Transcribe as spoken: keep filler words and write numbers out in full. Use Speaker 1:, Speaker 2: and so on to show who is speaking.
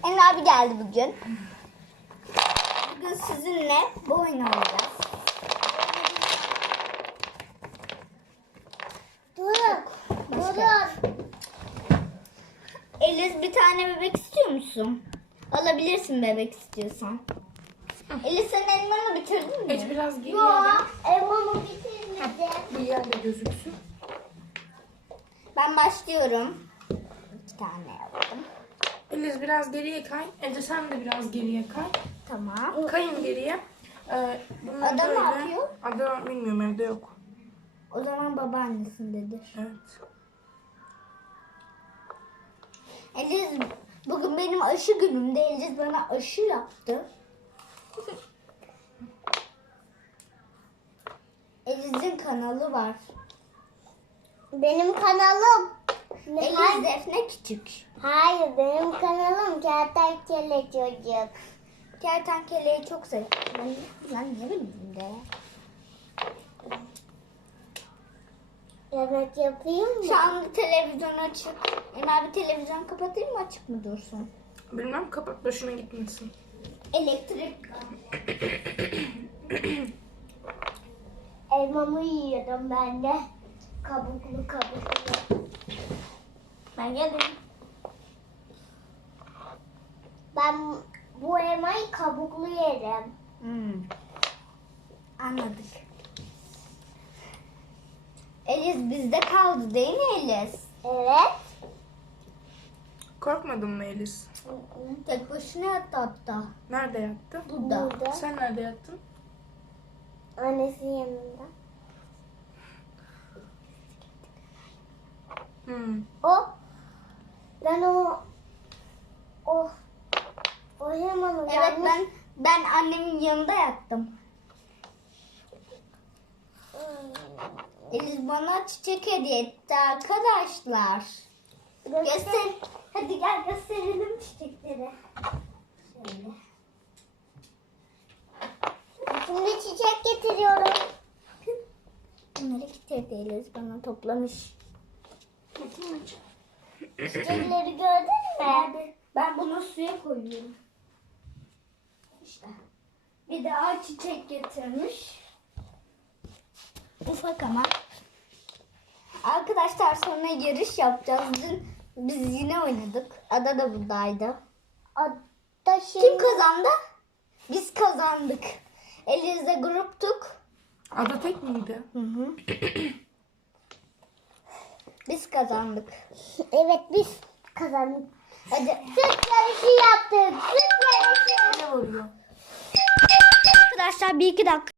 Speaker 1: Emre abi geldi bugün. Bugün sizinle bu oyunu oynayacağız.
Speaker 2: Durun. Durun.
Speaker 1: Eliz, bir tane bebek istiyor musun? Alabilirsin bebek istiyorsan. Eliz, sen elmanı bitirdin mi?
Speaker 3: Geç biraz geriye
Speaker 2: Yok.
Speaker 3: gel.
Speaker 2: Elmamı bitirmedim.
Speaker 3: Bu yerde gözüksün.
Speaker 1: Ben başlıyorum. İki tane yaptım.
Speaker 3: Eliz biraz geriye kay. Ece sen de biraz geriye kay.
Speaker 1: Tamam.
Speaker 3: Kayın geriye. Ee, bunlar
Speaker 1: Ada ne
Speaker 3: böyle.
Speaker 1: yapıyor?
Speaker 3: Ada bilmiyorum, evde yok.
Speaker 1: O zaman babaannesindedir.
Speaker 3: Evet.
Speaker 1: Eliz, bugün benim aşı günümde. Eliz bana aşı yaptı. Eliz'in kanalı var.
Speaker 2: Benim kanalım.
Speaker 1: Eliz Defne Küçük.
Speaker 2: Hayır, benim kanalım Kertenkele Çocuk.
Speaker 1: Kertenkeleyi çok seviyorum. Ben, ben ne bileyim de.
Speaker 2: Yemek yapayım mı?
Speaker 1: Şu anda televizyon açık. Emel, bir televizyon kapatayım mı, açık mı dursun?
Speaker 3: Bilmem, kapat, başına gitmesin.
Speaker 1: Elektrik.
Speaker 2: Elmamı yiyorum ben de. Kabuklu kabuklu.
Speaker 1: Ben geldim.
Speaker 2: Ben bu elmayı kabuklu yerim.
Speaker 1: Hmm. Anladık. Eliz bizde kaldı değil mi Eliz?
Speaker 2: Evet.
Speaker 3: Korkmadın mı Eliz?
Speaker 1: Tek başına yattı hatta.
Speaker 3: Nerede yattı?
Speaker 1: Burada.
Speaker 2: Burada.
Speaker 3: Sen nerede yattın?
Speaker 2: Annesinin yanında.
Speaker 3: Hmm.
Speaker 2: O ben o o o elmanı
Speaker 1: Evet,
Speaker 2: yanlış-
Speaker 1: ben ben annemin yanında yattım. Eliz bana çiçek hediye etti arkadaşlar. Göster. Hadi gel gösterelim çiçekleri. Şöyle.
Speaker 2: Şimdi çiçek getiriyorum.
Speaker 1: Bunları getirdi Eliz bana toplamış.
Speaker 2: Çiçekleri gördün mü?
Speaker 1: Ben, ben bunu suya koyuyorum. İşte. Bir daha çiçek getirmiş. Ufak ama. Arkadaşlar, sonra yarış yapacağız. Dün biz yine oynadık. Ada da buradaydı.
Speaker 2: Hatta şimdi
Speaker 1: Kim kazandı? Biz kazandık. Eliz'de gruptuk.
Speaker 3: Ada tek miydi?
Speaker 1: Hı hı. Biz kazandık.
Speaker 2: evet biz kazandık.
Speaker 1: Hadi.
Speaker 2: Süt yarışı yaptık. Süt yarışı.
Speaker 3: Ne vuruyor?
Speaker 1: Arkadaşlar bir iki dakika.